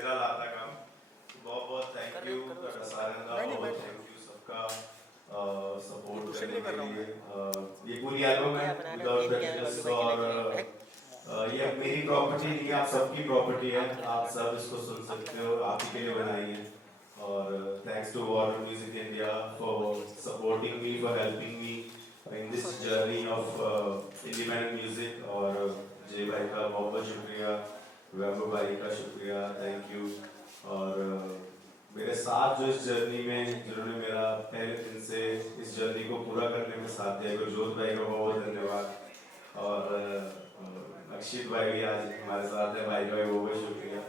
सिरा लाता काम। बहुत बहुत थैंक यू सारंगा और थैंक यू सबका सपोर्ट करने के लिए। ये पूरी एल्बम है विदाउट प्रेजुडिस और ये मेरी प्रॉपर्टी नहीं है, आप सबकी प्रॉपर्टी है। आप सब इसको सुन सकते हो, आप ही के लिए बनाई है। और thanks to Warner Music India for supporting me, for helping me in this journey of independent music. और जय भाई का बहुत बहुत शुक्रिया, वैभव भाई का शुक्रिया, थैंक यू। और मेरे साथ जो इस जर्नी में जिन्होंने मेरा पहले दिन से इस जर्नी को पूरा करने में साथ दिया, गुरजोत भाई का बहुत बहुत धन्यवाद। और अक्षित भाई भी आज हमारे साथ है, भाई का भी बहुत बहुत शुक्रिया।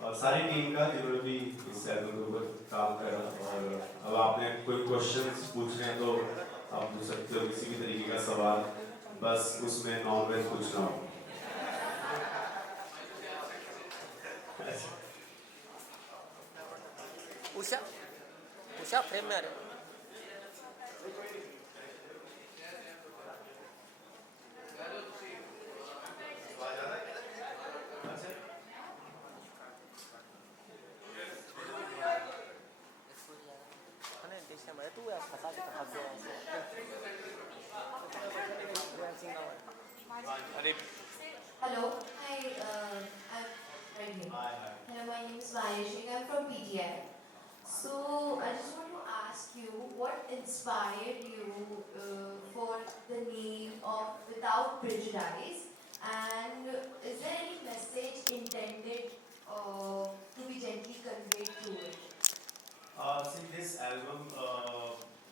और सारी टीम का जिन्होंने भी इस एल्बम के ऊपर काम करा। और अब आपने कोई क्वेश्चंस पूछने हैं तो आप पूछ सकते हो, किसी भी तरीके का सवाल, बस उसमें नॉन वेज पूछना हो। उषा उषा फ्रेम में आ रहे तू फंसा के फंस गया। अरे Hello, hi, I'm right here. Hi. Hello, my name is Vaishik. I'm from PTI. So I just want to ask you, what inspired you for the name of Without Prejudice, and is there any message intended to be gently conveyed through it? See this album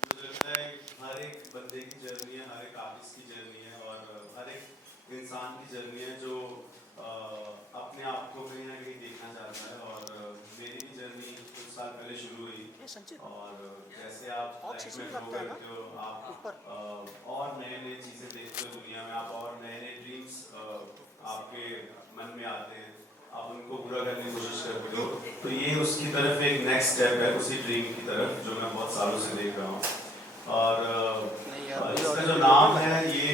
मुझे लगता है हर एक बंदे की journey है, हर एक artist की journey है और हर एक इंसान की जर्नी है जो अपने आप को कहीं ना कहीं देखना चाहता है। और मेरी भी जर्नी कुछ साल पहले शुरू हुई और जैसे आप लाइफ में ग्रो करते हो, आप और नए नए चीज़ें देखते हो दुनिया में, आप और नए नए ड्रीम्स आपके मन में आते हैं, आप उनको पूरा करने की कोशिश करते हो। तो ये उसकी तरफ एक नेक्स्ट स्टेप है, उसी ड्रीम की तरफ जो मैं बहुत सालों से देख रहा हूँ। और इसका जो नाम है ये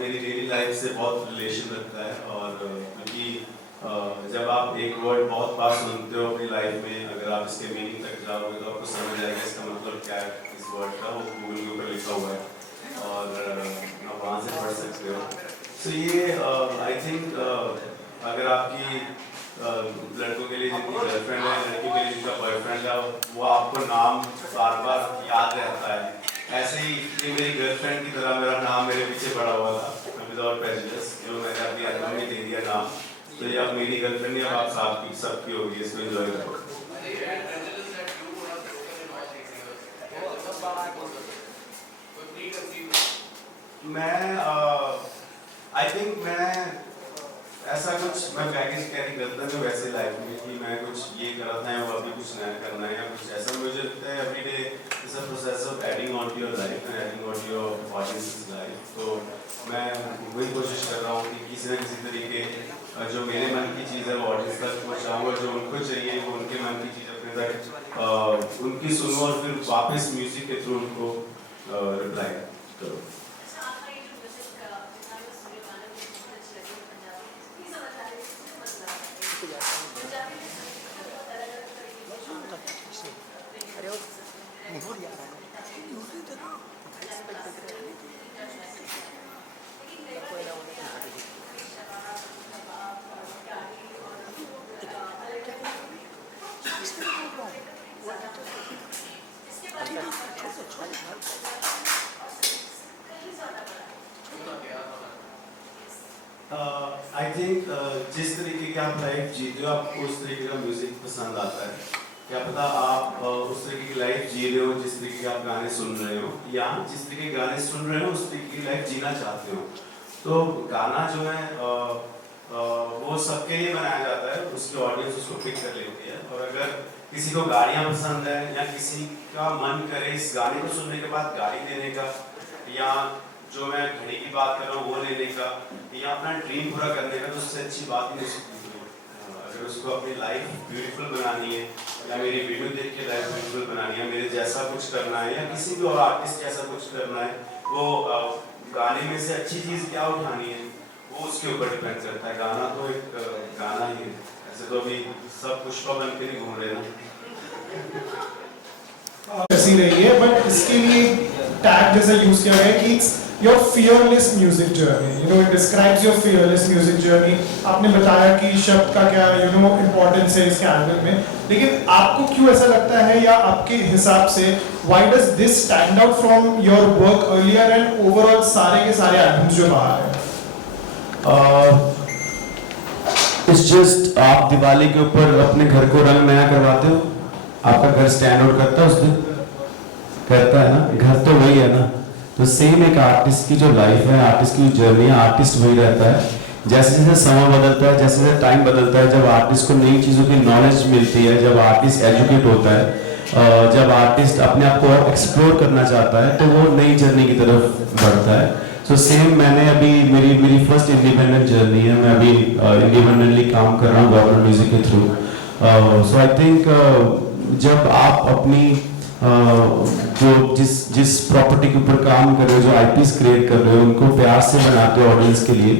मेरी डेली लाइफ से बहुत रिलेशन रखता है। और क्योंकि जब आप एक वर्ड बहुत बार सुनते हो अपनी लाइफ में, अगर आप इसके मीनिंग तक जाओगे तो आपको समझ आएगा इसका मतलब क्या है इस वर्ड का। वो गूगल के ऊपर लिखा हुआ है और आप वहाँ से पढ़ सकते हो। तो ये आई थिंक अगर आपकी लड़कों के लिए जिनकी गर्लफ्रेंड है, लड़कियों के लिए जिनका बॉयफ्रेंड है, वो आपको नाम बार बार याद रहता है। ऐसे ही ये मेरी गर्लफ्रेंड की तरह मेरा नाम मेरे पीछे पड़ा हुआ था, विदाउट प्रेजुडिस, जो मैंने अपनी एल्बम में दे दिया नाम। तो ये अब मेरी गर्लफ्रेंड है, अब आप सबकी होगी, इसको एंजॉय करो। आई थिंक मैं ऐसा कुछ मैं बैगेज कैरी करता हूँ वैसे लाइफ में कि मैं कुछ ये कर रहा था या अभी कुछ नया करना है या कुछ ऐसा। मुझे लगता है every day is a process of adding on to your life and adding on to your audience life. तो मैं वही कोशिश कर रहा हूँ कि किसी न किसी तरीके जो मेरे मन की चीज़ है वो ऑडियंस तक पहुँचाऊँ, और जो उनको चाहिए वो उनके मन की चीज़ अपने तक उनकी सुनो और फिर वापस म्यूजिक के थ्रू उनको रिप्लाई करो। आई थिंक जिस तरीके की आप लाइफ जीते हो आपको उस तरीके का म्यूजिक पसंद आता है। क्या पता आप उस तरीके की लाइफ जी रहे हो जिस तरीके के आप गाने सुन रहे हो, या जिस तरीके के गाने सुन रहे हो उस तरीके की लाइफ जीना चाहते हो। तो गाना जो है वो सबके लिए बनाया जाता है, उसकी ऑडियंस उसको पिक कर लेती है। और अगर किसी को गाड़ियाँ पसंद है या किसी का मन करे इस गाने को सुनने के बाद गाड़ी देने का, या जो मैं घड़ी की बात कर रहा हूँ वो लेने का, या अपना ड्रीम पूरा करने का, तो उससे अच्छी बात ही नहीं सकती। अगर उसको अपनी लाइफ ब्यूटीफुल बनानी है या मेरी वीडियो देख के लाइफ ब्यूटीफुल बनानी है, मेरे जैसा कुछ करना है या किसी भी और आर्टिस्ट जैसा कुछ करना है, वो गाने में से अच्छी चीज़ क्या उठानी है वो उसके ऊपर डिपेंड करता है। गाना तो एक गाना ही है। ऐसे तो अभी सब पुष्पा बन के नहीं घूम रहे ना। ऐसी रही है, बट इसके लिए टैग जैसा यूज किया गया है कि it's your fearless music journey, you know, it describes your fearless music journey. आपने बताया कि शब्द का क्या, यू नो, इम्पोर्टेंस है इसके एल्बम में, लेकिन आपको क्यों ऐसा लगता है, या आपके हिसाब से why does this stand out from your work earlier and overall सारे के सारे एल्बम्स जो बाहर हैं? इट्स जस्ट आप दिवाली के ऊपर अपने घर को रंग नया करवाते हो, आपका घर स्टैंड आउट करता है उस दिन, करता है ना, घर तो वही है ना। तो सेम एक आर्टिस्ट की जो लाइफ है, आर्टिस्ट की जर्नी है, आर्टिस्ट वही रहता है। जैसे जैसे समय बदलता है, जैसे जैसे टाइम बदलता है, जब आर्टिस्ट को नई चीज़ों की नॉलेज मिलती है, जब आर्टिस्ट एजुकेट होता है, जब आर्टिस्ट अपने आप को और एक्सप्लोर करना चाहता है, तो वो नई जर्नी की तरफ बढ़ता है। सो सेम मैंने अभी मेरी फर्स्ट इंडिपेंडेंट जर्नी है, मैं अभी इंडिपेंडेंटली काम कर रहा हूँ गवर्नमेंट म्यूजिक के थ्रू। सो आई थिंक जब आप अपनी जो जिस प्रॉपर्टी के ऊपर काम कर रहे हो, जो आईपीस क्रिएट कर रहे हो, उनको प्यार से बनाते हो ऑडियंस के लिए,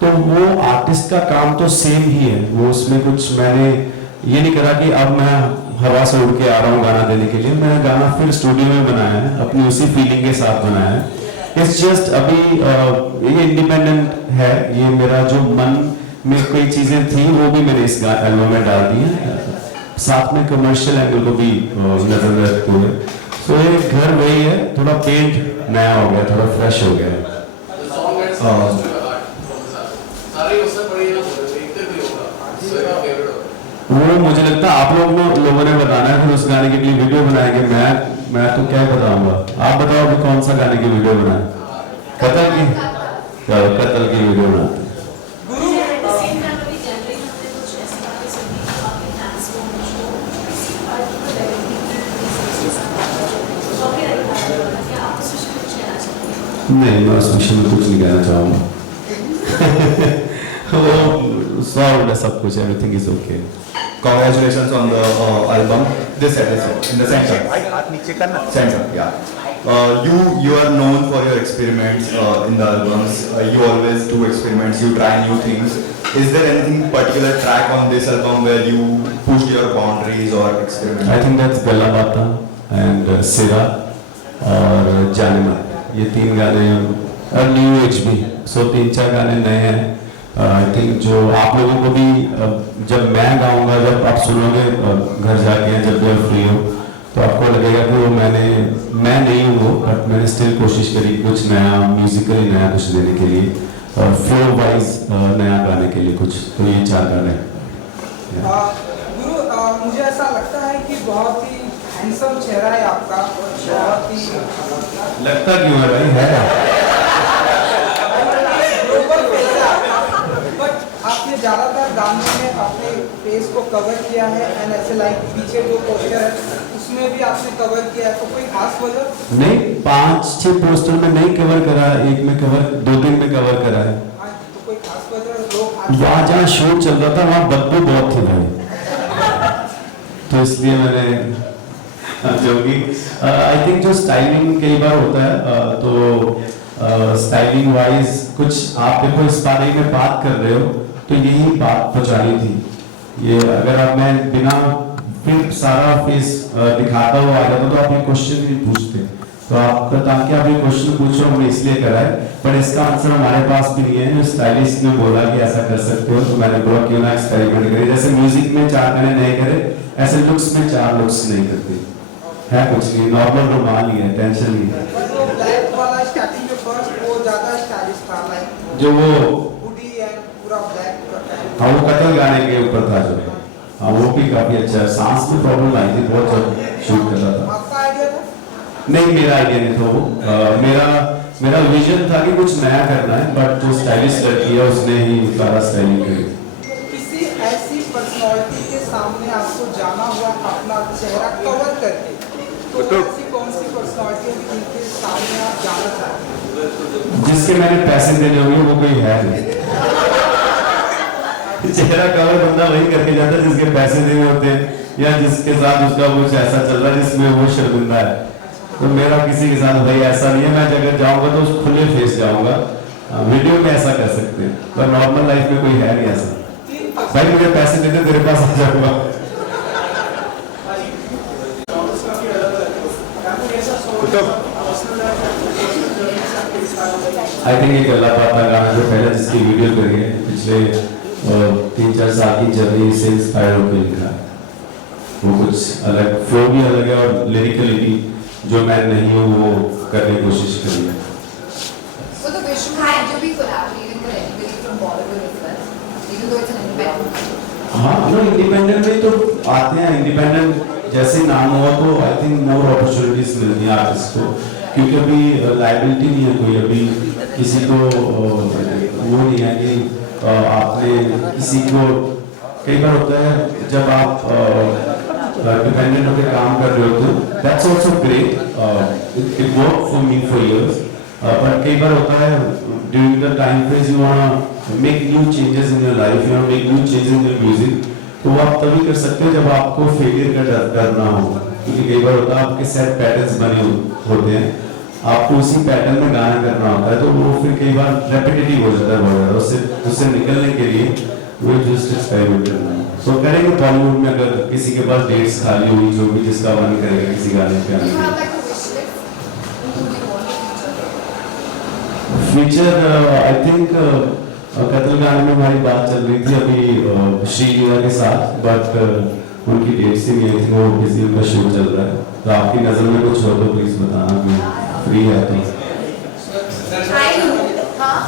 तो वो आर्टिस्ट का काम तो सेम ही है। वो उसमें कुछ मैंने ये नहीं करा कि अब मैं हवा से उड़ के आ रहा हूँ गाना देने के लिए, मैंने गाना फिर स्टूडियो में बनाया है, अपनी उसी फीलिंग के साथ बनाया है। इट्स जस्ट अभी ये इंडिपेंडेंट है, ये मेरा जो मन में कोई चीजें थी वो भी मैंने इस एल्बम में डाल दी है, साथ में कमर्शियल एंगल को भी नजर रखते हुए। तो ये घर वही है, थोड़ा पेंट नया हो गया, थोड़ा फ्रेश हो गया है। वो मुझे लगता है आप लोगों ने बताना है, फिर उस गाने के लिए वीडियो बनाएंगे। मैं तो क्या बताऊंगा, आप बताओ अभी कौन सा गाने की वीडियो बनाए? कतल की, कतल की वीडियो बनाते। नहीं, मैं उस विषय में कुछ नहीं कहना चाहूँगा। वो सॉल्व है सब कुछ, everything is okay. Congratulations on the album. This side, in the center. Center, yeah. You are known for your experiments in the albums. You always do experiments. You try new things. Is there anything particular track on this album where you pushed your boundaries or experimented? I think that's Gala Bata and Sira और Janima. ये 3 गाने और new age भी, सो 3-4 गाने नए हैं। I think जो आप लोगों को भी जब मैं गाऊंगा, जब आप सुनोगे घर जाके, जब भी आप फ्री हो, तो आपको लगेगा कि वो मैं नहीं हूँ वो, बट मैंने स्टिल कोशिश करी कुछ नया, म्यूजिकली नया कुछ देने के लिए, और फ्लो वाइज नया गाने के लिए कुछ। तो ये 4 गाने। गुरु, मुझे ऐसा लगता है कि बहुत ही हैंडसम चेहरा है आपका, बहुत ही लगता क्यों है भाई, है ग्लोबल फेस है आपका, बट आपने ज्यादातर गानों में अपने फेस को कवर किया है, एंड ऐसे लाइक पीछे जो पोस्टर है उसमें भी आपने कवर किया है, तो कोई खास वजह? नहीं, 5-6 पोस्टर में नहीं कवर करा, एक में कवर, 2-3 में कवर करा है। तो कोई खास वजह? लोग वहाँ जहाँ शूट चल रहा था वहाँ बदबू बहुत थी भाई, तो इसलिए मैंने जो कि आई थिंक जो स्टाइलिंग कई बार होता है, तो स्टाइलिंग वाइज कुछ आप देखो इस बारे में बात कर रहे हो, तो यही बात पहुंचानी थी। ये अगर आप मैं बिना फिर सारा फेस दिखाता हुआ आ जाता तो आप ये क्वेश्चन नहीं पूछते, तो आपका ताकि आप ये क्वेश्चन पूछो हमने इसलिए करा है, पर इसका आंसर हमारे पास भी नहीं है। जो स्टाइलिस्ट ने बोला कि ऐसा कर सकते हो, तो मैंने बोला क्यों ना एक्सपेरिमेंट करें। जैसे म्यूजिक में 4 गाने नए करे, ऐसे लुक्स में 4 लुक्स नहीं करते है, कुछ नहीं, नॉर्मल रुमाल ही है, टेंशन नहीं है। जो ब्लैक वाला स्टार्टिंग में फर्स्ट वो ज्यादा स्टाइलिश था, लाइक जो वो हुडी एंड पूरा ब्लैक। हाँ, वो कतल गाने के ऊपर था जो, हाँ वो भी काफी अच्छा है। सांस में प्रॉब्लम आई थी बहुत जब शूट कर रहा था। आपका आइडिया था? नहीं, मेरा आइडिया नहीं था वो, मेरा विजन था कि कुछ नया करना है, बट जो स्टाइलिश लड़की है उसने ही सारा स्टाइलिंग करी। किसी ऐसी पर्सनालिटी के सामने आपको जाना हुआ अपना चेहरा कवर करके, तो ऐसी कौन सी पर्सनालिटी है जिनके सामने आप जाना चाहते हैं? जिसके मैंने पैसे देने होंगे वो कोई है नहीं। चेहरा कवर बंदा वही करके जाता है जिसके पैसे देने होते हैं, या जिसके साथ उसका कुछ ऐसा चल रहा है जिसमें वो शर्मिंदा है। तो मेरा किसी के साथ भाई ऐसा नहीं है, मैं अगर जाऊंगा तो उस खुले फेस जाऊंगा। वीडियो में ऐसा कर सकते हैं, पर नॉर्मल लाइफ में कोई है नहीं ऐसा। 3 भाई मुझे पैसे दे दे, तेरे पास आ जाऊंगा। आई थिंक एक अल्लाह पाक का गाना जो पहले जिसकी वीडियो करी है पिछले 3-4 साल की जर्नी से इंस्पायर होकर लिखा है। वो कुछ अलग, फ्लो भी अलग है और लिरिकली भी जो मैं नहीं हूँ वो करने की कोशिश करी है। So the vision had to be collaborating with anybody from Bollywood as well, even though it's an independent. हाँ ना, इंडिपेंडेंट में तो आते हैं, इंडिपेंडेंट जैसे नाम हुआ तो आई थिंक मोर अपॉर्चुनिटीज मिलती हैं आर्टिस्ट को, क्योंकि अभी लाइबिलिटी नहीं है कोई, अभी किसी को वो नहीं है कि आपने किसी को, कई बार होता है जब आप डिपेंडेंट होकर काम कर रहे होते हो, that's also great, it work for me for years, पर कई बार होता है during the time phase you want make new changes in your life, you want make new changes in your music, तो वो आप तभी कर सकते हो जब आपको फेलियर का डर ना हो, क्योंकि कई बार होता है आपके सेट पैटर्न्स बने होते हैं, आपको उसी पैटर्न में गाना करना होता है, तो वो फिर कई बार रेपिटेटिव हो जाता है बहुत ज़्यादा, उससे निकलने के लिए वो जस्ट एक्सपेरिमेंट करना है। सो करेंगे बॉलीवुड में, अगर किसी के पास डेट्स खाली हुई, जो भी जिसका मन करेगा किसी गाने पे आने Do you have के। like a wish list? Who do you want to feature? Feature I think कत्ल गाने में हमारी बात चल रही थी अभी श्री लीला के साथ, बट उनकी डेट्स ही नहीं थी, वो किसी उनका शो चल रहा है, तो आपकी नज़र में कुछ हो तो प्लीज़ बताना, मैं फ्री है तो। Hi, Lulu. हाँ,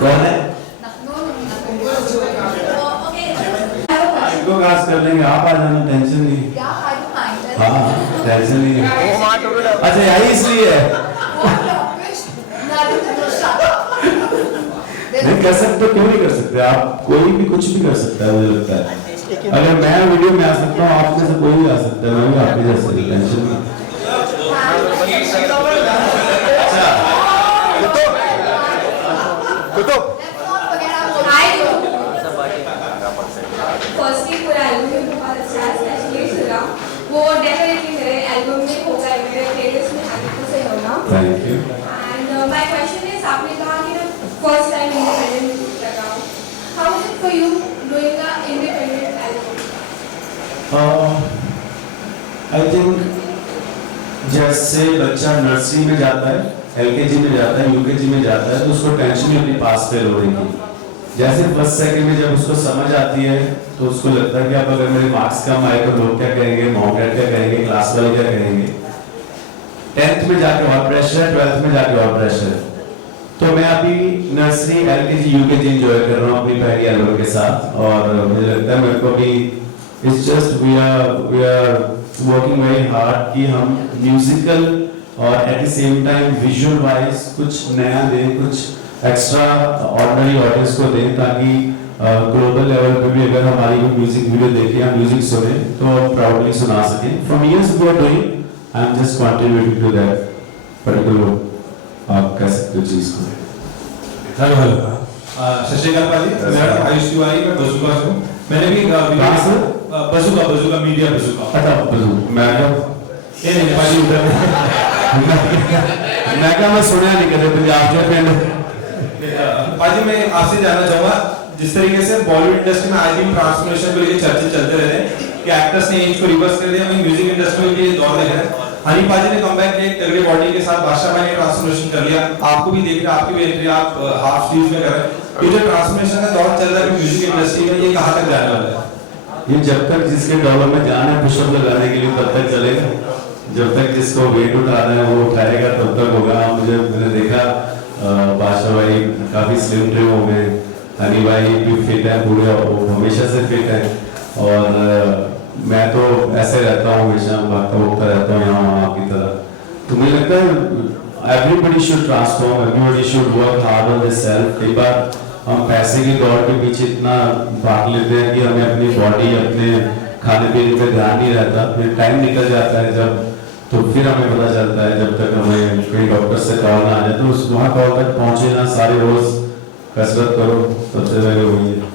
कौन है? no, okay. I have a question. इनको कास्ट कर लेंगे, आप आ जाना, टेंशन नहीं। Yeah, I don't mind. हाँ टेंशन नहीं है। वो वहाँ टोटल अच्छा यही इसलिए है, What language? Nothing to shut up. नहीं कर सकते, क्यों नहीं कर सकते, आप कोई भी कुछ भी कर सकता है, मुझे लगता है। अगर मैं वीडियो में आ सकता हूँ, आप में से कोई भी आ सकता है, मैं भी आपके जैसे, टेंशन नहीं। Hi, Lulu. फर्स्टली पूरा एल्बम में बहुत अच्छा है, स्पेशली सुना वो डेफिनेटली मेरे एल्बम में होगा, मेरे प्लेलिस्ट में 100% होगा। Thank you. And my question is, आपने कहा कि ना फर्स्ट टाइम इंडिपेंडेंट म्यूजिक लगाओ, how is it for you doing a independent album? I think जैसे बच्चा नर्सरी में जाता है, एलकेजी में जाता है, यूकेजी में जाता है, तो उसको टेंशन नहीं होती पास फेल होने की। जैसे फर्स्ट सेकंड में जब उसको समझ आती है तो उसको लगता है कि अब अगर मेरे मार्क्स कम आए तो लोग क्या कहेंगे, मॉम डैड क्या कहेंगे, क्लास वाले क्या कहेंगे। 10th में जाके और प्रेशर है, 12th में जाके और प्रेशर है। तो मैं अभी नर्सरी, एलकेजी, यूकेजी एंजॉय कर रहा हूँ अपनी पहली एल्बम के साथ, और मुझे लगता है मेरे को भी it's just we are working very hard कि हम म्यूजिकल और at the same time visual wise कुछ नया दें, कुछ एक्स्ट्रा ऑर्डिनरी ऑडियंस को दें, ताकि ग्लोबल लेवल पे भी अगर हमारी कोई म्यूजिक वीडियो देखे या म्यूजिक सुने तो हम प्राउडली सुना सकें। From years we are doing, I am just contributing to that particular, आप कह सकते हो चीज को। हेलो हेलो, सत श्री अकाल पाजी, मैं आयुष तिवारी, मैं बजुका से हूँ। मैंने भी कहाँ से? Bazooka media Bazooka. अच्छा बजू, मैं ये नहीं पाजी उधर मैं क्या, मैं सुना नहीं करे पंजाब के पिंड। पाजी मैं आपसे जानना चाहूँगा, जिस तरीके से बॉलीवुड इंडस्ट्री में आज भी ट्रांसफॉर्मेशन को लेकर चर्चे चलते रहते हैं कि एक्टर्स ने एज को रिवर्स कर दिया, वहीं म्यूजिक इंडस्ट्री में भी ये दौर देख रहे हैं। हनी पाजी ने कमबैक किया, एक तगड़े बॉडी के साथ बादशाह भाई ने ट्रांसफॉर्मेशन कर लिया, आपको भी देख रहे हैं, आपकी भी एंट्री आप हाफ स्लीव्स में कर रहे हैं। ये जो ट्रांसफॉर्मेशन का दौर चल रहा है म्यूजिक इंडस्ट्री में, ये कहाँ तक जाने वाला है? ये जब तक जिसके डॉलर में जाना है पुशअप लगाने के लिए तब तक चलेगा, जब तक जिसको वेट उठाना है वो उठाएगा तब तक होगा। मैंने देखा बादशाह भाई काफी स्लिम ट्रिम हो गए, हनी भाई भी फिट है पूरे, वो हमेशा से फिट है, और मैं तो ऐसे रहता हूँ, हमेशा भागता भुगता रहता हूँ यहाँ वहाँ की तरह। तो मुझे लगता है everybody should transform, everybody should work hard on this self. कई बार हम पैसे की दौड़ के पीछे इतना भाग लेते हैं कि हमें अपनी बॉडी, अपने खाने पीने पे ध्यान नहीं रहता, फिर टाइम निकल जाता है जब, तो फिर हमें पता चलता है जब तक हमें कहीं डॉक्टर से कॉल ना आ जाए, तो उस वहाँ कॉल तक पहुँचे ना, सारे रोज कसरत करो, सबसे पहले वही है।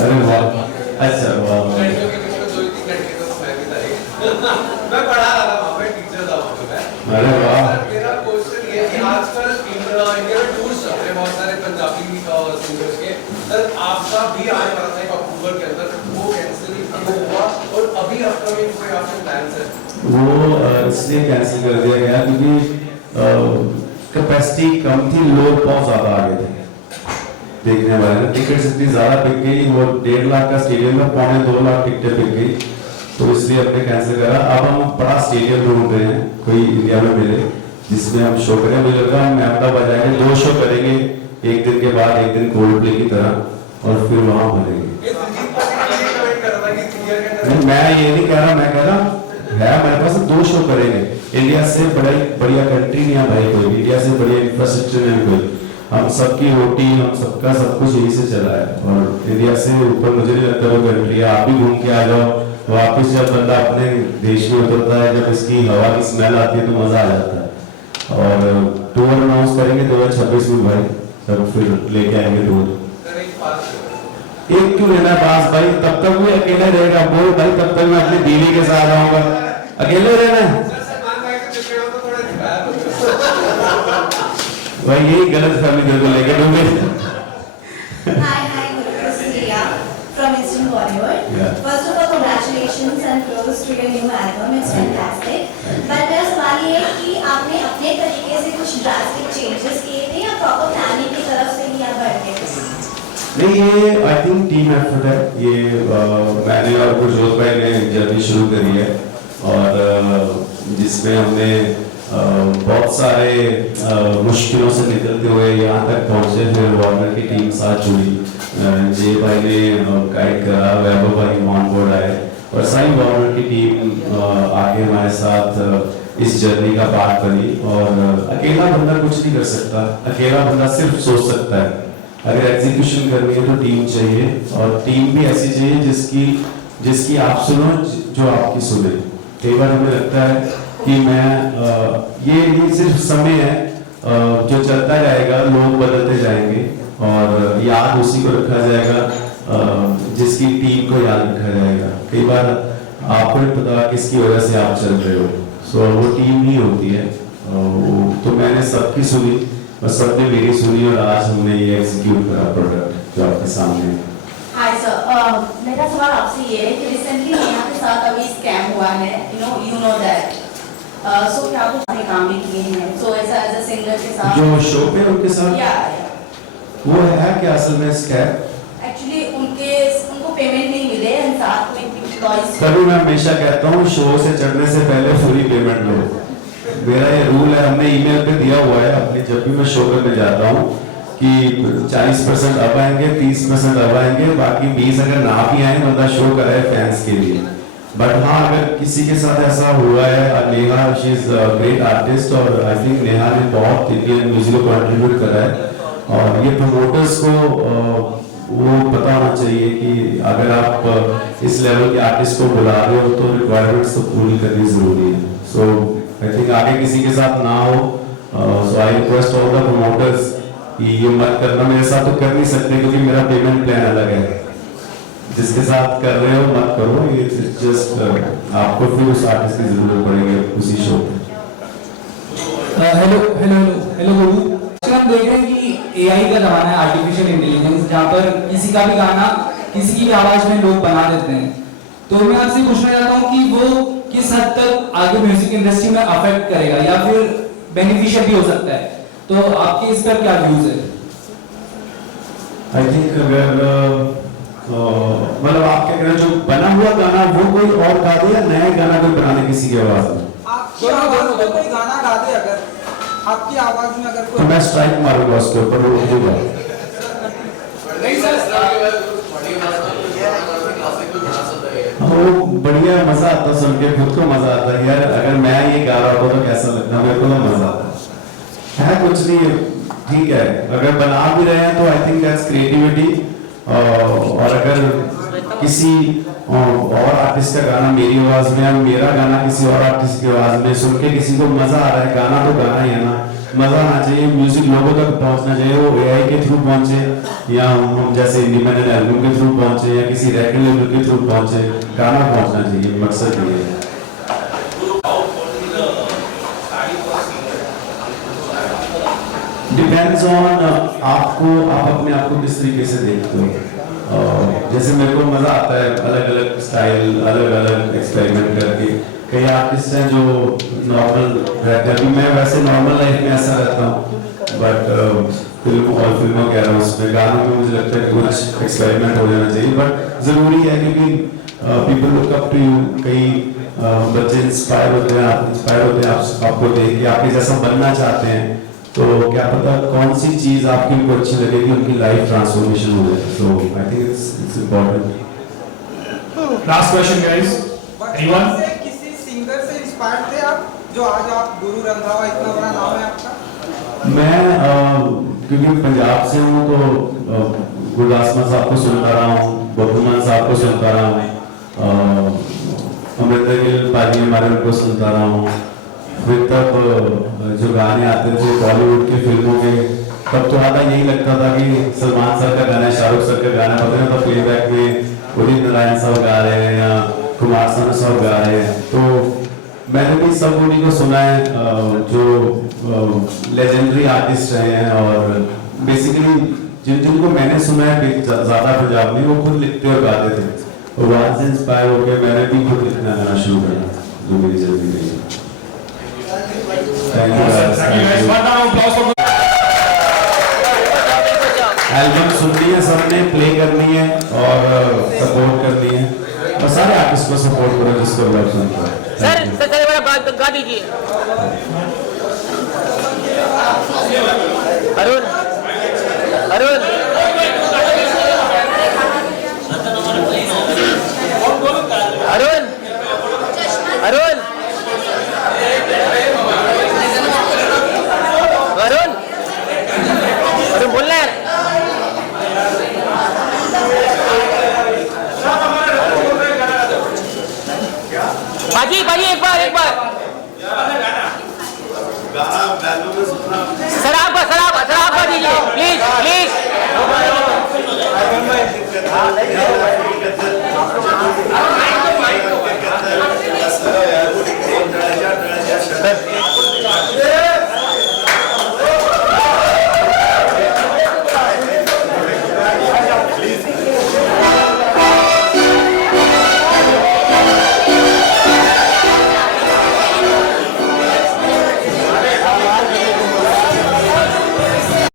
अरे वाह, अच्छा वाह, मैं पढ़ा रहा था वहाँ पे, टीचर था वहाँ पे मैं। कि आजकल इंडिया में टूर्स चल रहे हैं बहुत सारे पंजाबी सिंगर्स के, सर आपका भी आने वाला था एक अक्टूबर के अंदर, वो कैंसिल हुआ और अभी अपकमिंग कोई आपके प्लान्स है? वो इसलिए कैंसिल कर दिया गया क्योंकि कैपेसिटी कम थी, लोग बहुत ज़्यादा आ गए थे देखने वाले। टिकट्स इतनी ज़्यादा बिक गई, वो 1.5 लाख का स्टेडियम में 2.25 लाख टिकटें बिक गई, तो इसलिए हमने कैंसिल करा। अब हम बड़ा स्टेडियम ढूंढ रहे हैं कोई इंडिया में मिले जिसमें हम शो करें। मुझे लगा हम अहमदाबाद जाएंगे, 2 शो करेंगे एक दिन के बाद, एक दिन कोल्ड प्ले की तरह और फिर वहाँ भरेंगे। मैं ये नहीं कह रहा, मैं कह रहा है हमारे पास 2 शो करेंगे। इंडिया से बढ़िया कंट्री नहीं है भाई कोई, इंडिया से बढ़िया इंफ्रास्ट्रक्चर नहीं कोई। हम सबकी रोटी, हम सबका सब कुछ यही से चला है और इंडिया से ऊपर मुझे नहीं लगता वो कंट्री है। आप भी घूम के आ जाओ, वापिस जब बंदा अपने देश में उतरता है, जब इसकी हवा की स्मेल आती है तो मजा आ जाता है। और टूर अनाउंस करेंगे 2026 में भाई, तब फिर लेके आएंगे टूर। एक क्यों लेना है पास भाई, तब तक वो अकेले रहेगा बोल भाई, तब तक मैं अपनी बीवी के साथ आऊंगा, अकेले रहना है भाई, यही गलत फैमिली को लेकर डूबे। Hi, this is Riya from Eastern Bollywood. Yeah. First of all, congratulations and close to your new album. It's fantastic. But मेरा सवाल ये है कि आपने अपने तरीके से कुछ drastic changes किए थे या proper planning की तरफ से ही आप बढ़ गए थे? नहीं, ये आई थिंक टीम एफर्ट है। ये मैंने और गुरजोत भाई ने जर्नी शुरू करी है और जिसमें हमने बहुत सारे मुश्किलों से निकलते हुए यहाँ तक पहुँचे। फिर वार्नर की टीम साथ जुड़ी, जे भाई ने गाइड करा, वैभव भाई ऑन बोर्ड आए और सारी वार्नर की टीम आगे हमारे साथ इस जर्नी का पार्ट बनी। और अकेला बंदा कुछ नहीं कर सकता, अकेला बंदा सिर्फ सोच सकता है। अगर एग्जीक्यूशन करनी है तो टीम चाहिए और टीम भी ऐसी चाहिए जिसकी आप सुनो, जो आपकी सुने। कई बार हमें लगता है कि ये सिर्फ समय है जो चलता जाएगा, लोग बदलते जाएंगे और याद उसी को रखा जाएगा जिसकी टीम को याद रखा जाएगा। कई बार आपको नहीं पता किसकी वजह से आप चल रहे हो, सो वो टीम ही होती है। तो मैंने सबकी सुनी और सबने मेरी सुनी और आज हमने ये एग्जीक्यूट करा प्रोडक्ट जो आपके सामने है। हाय सर, मेरा सवाल आपसे ये है कि रिसेंटली नेहा के साथ अभी स्कैम हुआ है, यू नो दैट, सो क्या कुछ आपने काम भी किए हैं, सो ऐसा एज अ सिंगर के साथ जो शो पे उनके साथ या वो है कि असल में स्कैम एक्चुअली उनको पेमेंट नहीं मिले एंड साथ में एम्प्लॉइज। तभी मैं हमेशा कहता हूँ शो से चढ़ने से पहले पूरी पेमेंट लो। मेरा ये रूल है, हमने ईमेल पे दिया हुआ है अपने, जब भी मैं शो करने जाता हूँ कि 40% अब आएंगे, 30% अब आएंगे, बाकी 20 अगर ना भी आए बंदा शो कराए फैंस के लिए। बट हाँ, अगर किसी के साथ ऐसा हुआ है, Neha she is great artist और आई थिंक नेहा ने बहुत इंडियन म्यूजिक को कंट्रीब्यूट करा है और ये प्रमोटर्स को वो पता होना चाहिए कि अगर आप इस लेवल के आर्टिस्ट को बुला रहे हो तो रिक्वायरमेंट्स तो पूरी करनी जरूरी है। सो आई थिंक आगे किसी के साथ ना हो, so I request all the promoters कि ये मत करना। मेरे साथ तो कर नहीं सकते क्योंकि मेरा पेमेंट प्लान अलग है, जिसके साथ कर रहे हो मत करो, ये जस्ट आपको फिर उस आर्टिस्ट की जरूरत पड़ेगी उसी शो पे। हेलो गुरु, हम देख रहे हैं कि एआई का जमाना है, आर्टिफिशियल इंटेलिजेंस, जहाँ पर किसी का भी गाना किसी की आवाज में लोग बना देते हैं। तो मैं आपसे पूछना चाहता हूँ कि वो किस हद तक आगे म्यूजिक इंडस्ट्री में अफेक्ट करेगा या फिर बेनिफिशियल भी हो सकता है, तो आपके इस पर क्या व्यूज है? आई थिंक अगर मतलब आप क्या कह रहे हैं, जो बना हुआ गाना वो कोई और गा दे या नया गाना कोई बनाने किसी की आवाज में? आपकी आवाज में कोई गाना गा दे, अगर आपकी आवाज में अगर तो कोई, मैं स्ट्राइक मारूंगा उसके ऊपर, वो होगा। वो बढ़िया, मजा आता सुन के, खुद को मजा आता है यार। अगर मैं ये गा रहा होता तो कैसा लगता, मेरे को तो मजा आता है। कुछ नहीं, ठीक है, अगर बना भी रहे हैं तो आई थिंक दैट्स क्रिएटिविटी। और अगर किसी और आर्टिस्ट का गाना मेरी आवाज में, मेरा गाना किसी और आर्टिस्ट की आवाज में सुन के किसी को मजा आ रहा है, गाना तो गाना ही है ना, मजा आना चाहिए, म्यूजिक लोगों तक पहुंचना चाहिए। वो एआई के थ्रू पहुंचे या हम जैसे इंडिपेंडेंट एल्बम के थ्रू पहुंचे या किसी रैकेट लेवल के थ्रू पहुंचे, गाना पहुंचना चाहिए, मकसद ये है। डिपेंड्स ऑन आपको, आप अपने आप को किस तरीके से देखते हो। जैसे मेरे को मजा आता है अलग अलग स्टाइल, अलग अलग एक्सपेरिमेंट करके। कई आर्टिस्ट हैं जो नॉर्मल रहते हैं, अभी मैं वैसे नॉर्मल लाइफ में ऐसा रहता हूँ, बट फिल्मों कह रहा हूँ, उसमें गानों में मुझे लगता है कुछ एक्सपेरिमेंट हो जाना चाहिए। बट जरूरी है क्योंकि people look up to you, कई बच्चे इंस्पायर होते हैं, आप इंस्पायर होते हैं आपको देख के, आपके जैसा बनना चाहते हैं, तो क्या पता कौन सी चीज आपकी उनको अच्छी लगेगी, उनकी लाइफ ट्रांसफॉर्मेशन हो जाए। So I think it's important. Last question guys, anyone? से किसी सिंगर से इंस्पायर्ड थे आप, जो आज आप गुरु रंधावा इतना बड़ा नाम है आपका? मैं क्योंकि पंजाब से हूँ तो गुरदास मान साहब को सुनता रहा हूँ, बब्बू मान साहब को सुनता रहा हूँ, अमृता गिल पाजी हमारे उनको सुनता रहा हूँ। फिर तब जो गाने आते थे बॉलीवुड के फिल्मों के, तब तो आधा यही लगता था कि सलमान सर का गाना, शाहरुख सर का गाना, पता नहीं था प्लेबैक में उदित नारायण साहब गा रहे हैं या कुमार सानू साहब गा रहे हैं। तो मैंने भी सब उन्हीं को सुना है जो लेजेंडरी आर्टिस्ट रहे हैं, और बेसिकली जिनको मैंने सुना है ज्यादा पंजाब में, वो खुद लिखते और गाते थे, और वहाँ से इंस्पायर होकर मैंने भी खुद लिखना गाना शुरू किया, जो मेरी जर्नी रही है। एल्बम सुननी है सबने, प्ले करनी है और सपोर्ट करनी है, और सारे आर्टिस्ट को सपोर्ट करो जिसको लव सुनता है। सर गा दीजिए। अरुण अरुण अरुण अरुण अरुण अरुण बोलना है। बाजी बाजी एक बार